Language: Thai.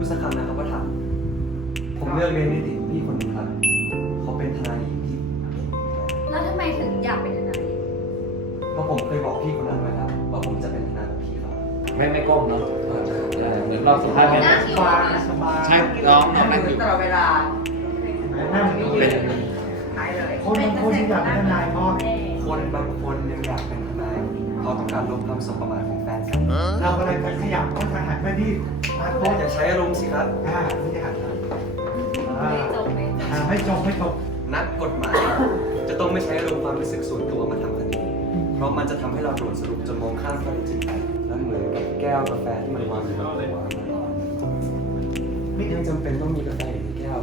พูดสักคำนะครับว่าถามผมเลือกเรียนนิติพี่คนนึ้ครับเขาเป็นทนายที่แล้วทำไมถึงอยากเป็นทนายเพราะผมเคยบอกพี่คนนั้นไว้ครับว่าผมจะเป็นทนายของพี่ครับไม่ไม่ก้มเนาะเหมือนเราสุดาพเป็นสบยใช่ร้องน้องไม่หยุดตลอดเวลาเแม่ไม่ยลยคนบางคนอยากเป็นทนายพ่อคนบางคนอยากเป็นทนายเพราะต้องการลบคำสบประมาทของเรากำลังจะขยับข้างทางหันไปดิ่ตาโคอย่าใช้อารมณ์สิครับไม่้หม่จบไม่จบไม่จบนักกฎหมาย จะต้องไม่ใช้อารมณ์ความรู้สึกส่วนตัวมาทำคดีเพราะมันจะทำให้เราด่วนสรุปจนมองข้ามความจริงไปและเหมือนแก้วกาแฟที่มันวางอยู่บนตัไม่จำเป็นต้องมีกาแฟในแก้ว